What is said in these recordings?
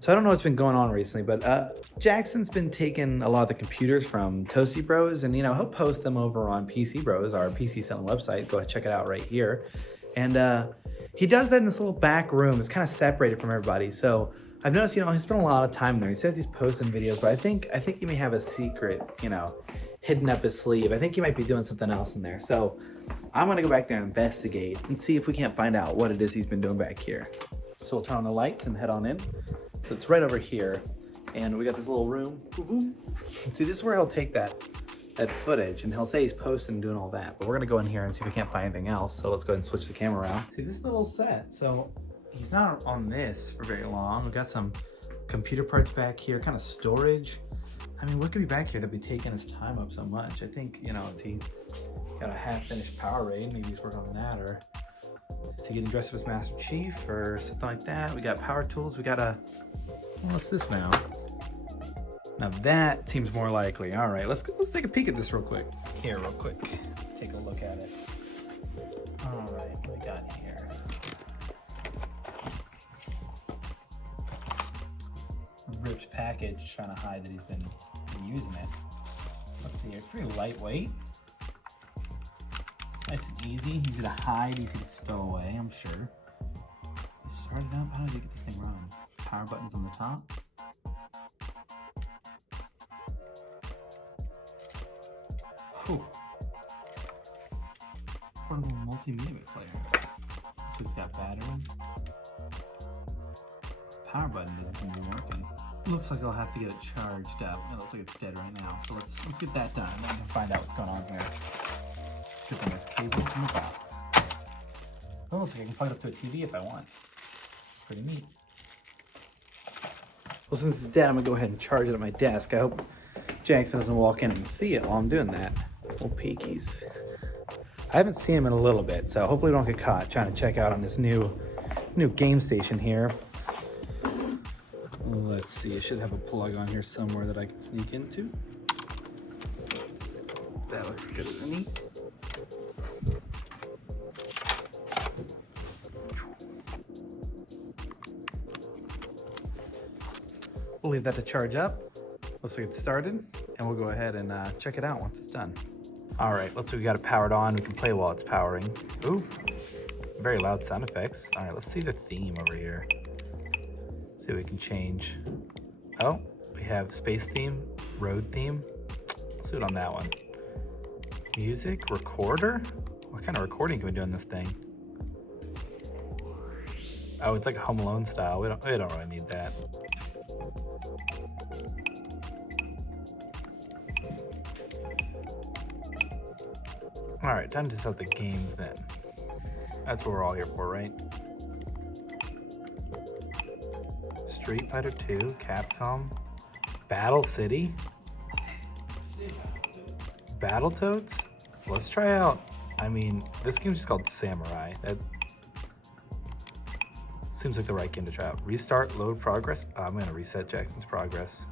So I don't know what's been going on recently, but Jackson's been taking a lot of the computers from Toasty Bros, and he'll post them over on PC Bros, our PC selling website. Go ahead, check it out right here. And he does that in this little back room. It's kind of separated from everybody. So I've noticed, he spent a lot of time there. He says he's posting videos, but I think he may have a secret, hidden up his sleeve. I think he might be doing something else in there. So I'm gonna go back there and investigate and see if we can't find out what it is he's been doing back here. So we'll turn on the lights and head on in. So it's right over here, and we got this little room. And see, this is where he'll take that footage, and he'll say he's posting and doing all that. But we're gonna go in here and see if we can't find anything else. So let's go ahead and switch the camera around. See, this is a little set. So he's not on this for very long. We've got some computer parts back here, kind of storage. I mean, what could be back here that'd be taking his time up so much? I think, is he got a half-finished power raid? Maybe he's working on that, or is he getting dressed up as Master Chief or something like that? We got power tools. We got what's this now? Now that seems more likely. All right, let's take a peek at this real quick. Here, real quick. Take a look at it. All right, what we got here? Ripped package, trying to hide that he's been using it. Let's see, it's pretty lightweight. Nice and easy. Easy to hide, easy to stow away, I'm sure. Start it up. How do you get this thing running? Power buttons on the top. Whew. Portable multimedia player. So it's got batteries. Power button doesn't seem to be working. Looks like I'll have to get it charged up. It looks like it's dead right now. So let's get that done, and then we can find out what's going on here. Good thing there's cables in the box. Oh, looks like I can plug it up to a TV if I want. Pretty neat. Well, since it's dead, I'm gonna go ahead and charge it at my desk. I hope Jackson doesn't walk in and see it while I'm doing that. Little peekies. I haven't seen him in a little bit, so hopefully we don't get caught trying to check out on this new game station here. Let's see, it should have a plug on here somewhere that I can sneak into. That looks good to me. We'll leave that to charge up. Looks like it's started, and we'll go ahead and check it out once it's done. All right, let's see, we got it powered on. We can play while it's powering. Ooh, very loud sound effects. All right, let's see the theme over here. See what we can change. Oh, we have space theme, road theme. Let's do it on that one. Music, recorder? What kind of recording can we do on this thing? Oh, it's like a Home Alone style. We don't really need that. All right, time to start the games then. That's what we're all here for, right? Street Fighter 2, Capcom, Battle City, Battletoads? Let's try out. I mean, this game's just called Samurai. That seems like the right game to try out. Restart, load progress. Oh, I'm gonna reset Jackson's progress.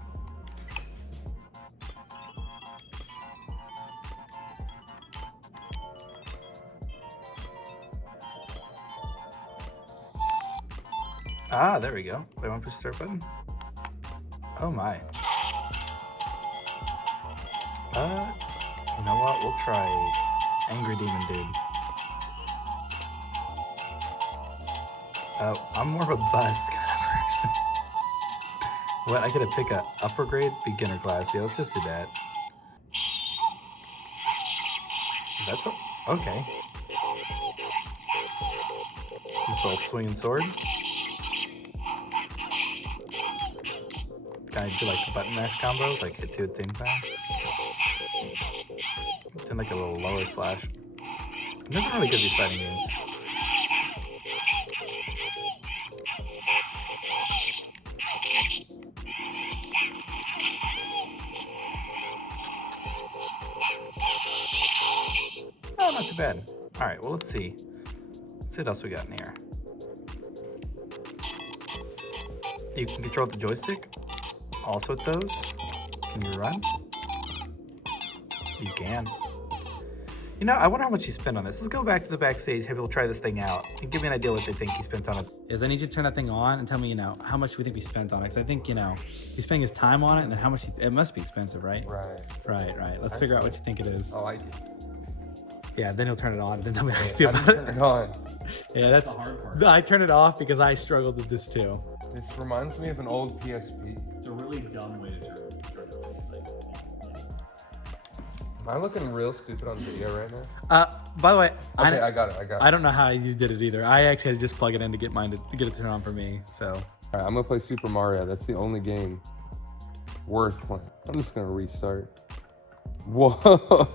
Ah, there we go. Wait, want to push the start button? Oh my. You know what? We'll try Angry Demon Dude. I'm more of a bust kind of person. What? I gotta pick a upper grade beginner class. Yeah, let's just do that. That's what? Okay. This little swinging sword. Can I do like the button mash combos? Like hit two at the same time? It's in like a little lower slash. I'm never really good at these fighting games. Oh, not too bad. All right, well, let's see. Let's see what else we got in here. You can control the joystick. Also with those. Can you run? You can. You know, I wonder how much he spent on this. Let's go back to the backstage, have people try this thing out, and give me an idea what they think he spent on it. Is I need you to turn that thing on and tell me, you know, how much we think we spent on it. Because I think, you know, he's spending his time on it, and then how much it must be expensive, right? Right. Let's figure out what you think it is. I like it. Yeah, then he'll turn it on, then tell me how you feel about it. Turn it on. Yeah, that's the hard part. I turn it off because I struggled with this too. This reminds me of an old PSP. It's a really dumb way to turn it on. Am I looking real stupid on video right now? By the way, Okay, I got it. I don't know how you did it either. I actually had to just plug it in to get mine to get it turned on for me. So. All right, I'm gonna play Super Mario. That's the only game worth playing. I'm just gonna restart. Whoa.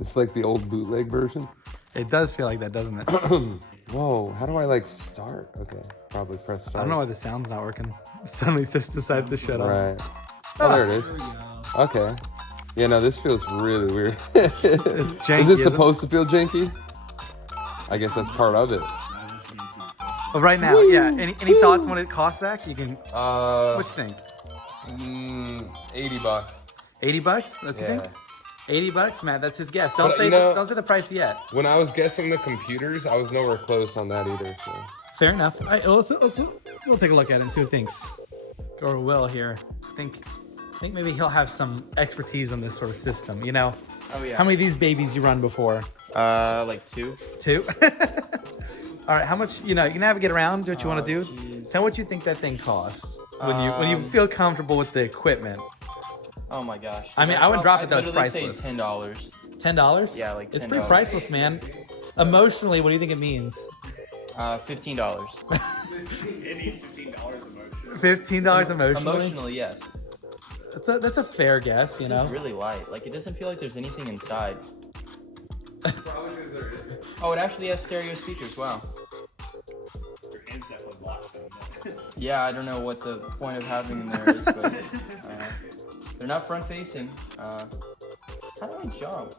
It's like the old bootleg version. It does feel like that, doesn't it? Whoa, how do I like start? Okay, probably press start. I don't know why the sound's not working. Suddenly just decided to shut off. Right. Oh, there it is. Okay. Yeah, no, this feels really weird. It's janky. Is this supposed to feel janky? I guess that's part of it. Well, right now, yeah. Any thoughts on what it costs, Zach? You can. What you think? $80. 80 bucks? That's your Yeah. thing? 80 bucks, Matt. That's his guess. Don't But, say you know- don't say the price yet. When I was guessing the computers, I was nowhere close on that either. So. Fair enough. All right, we'll take a look at it and see what he thinks. Or Will here. I think maybe he'll have some expertise on this sort of system. You know. Oh yeah. How many of these babies you run before? Like 2. 2. All right. How much? You know, you can navigate around. Do what you want to do. Geez. Tell what you think that thing costs when you feel comfortable with the equipment. Oh my gosh. I mean, I would drop it though. It's literally say priceless. $10. $10? Yeah, like It's pretty $10. priceless, man. Emotionally, what do you think it means? $15. It needs $15 emotion. $15 emotionally? Emotionally, yes. That's a fair guess, you know? It's really light. Like, it doesn't feel like there's anything inside. Probably because there is. Oh, it actually has stereo speakers. Wow. Your hands definitely locked in. Yeah, I don't know what the point of having them there is, but they're not front facing. How do I jump?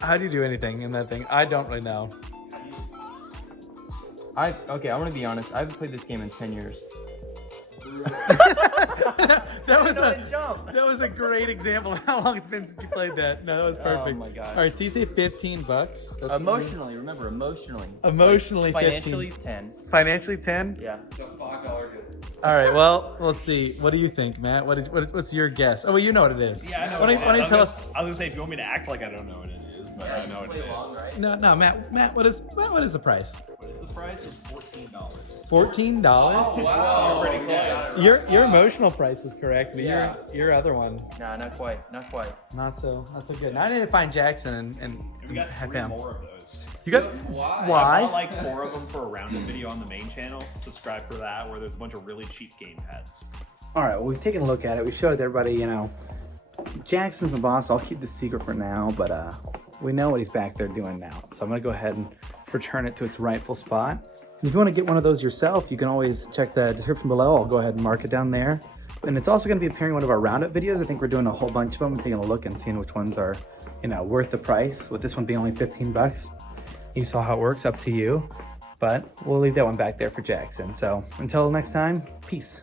How do you do anything in that thing? I don't really know. Okay, I'm gonna be honest. I haven't played this game in 10 years. That was a great example of how long it's been since you played that. No, that was perfect. Oh my gosh. All right, so you say $15. That's Emotionally, remember, emotionally. Emotionally, 15. Financially, 10. Financially, 10? Yeah. It's a $5 good. All right, well, let's see. What do you think, Matt? What's your guess? Oh, well, you know what it is. Yeah, I know. Why don't you tell us? I was gonna say if you want me to act like I don't know what it is, but I know what it is. No, Matt, what is the price? What is the price? It's $14. $14? Wow. Pretty close. Your emotional price was correct, but Yeah. your other one Nah, not quite. Not quite. not so good. Now I need to find Jackson and We got have 3 him. more of those. You got I why? bought like 4 of them for a roundup video on the main channel. Subscribe for that, where there's a bunch of really cheap gamepads. All right, well, we've taken a look at it. We've showed everybody, you know, Jackson's the boss. I'll keep the secret for now, but we know what he's back there doing now. So I'm gonna go ahead and return it to its rightful spot. And if you want to get one of those yourself, you can always check the description below. I'll go ahead and mark it down there. And it's also going to be appearing in one of our roundup videos. I think we're doing a whole bunch of them, taking a look and seeing which ones are, you know, worth the price. With this one being only 15 bucks. You saw how it works, up to you. But we'll leave that one back there for Jackson. So until next time, peace.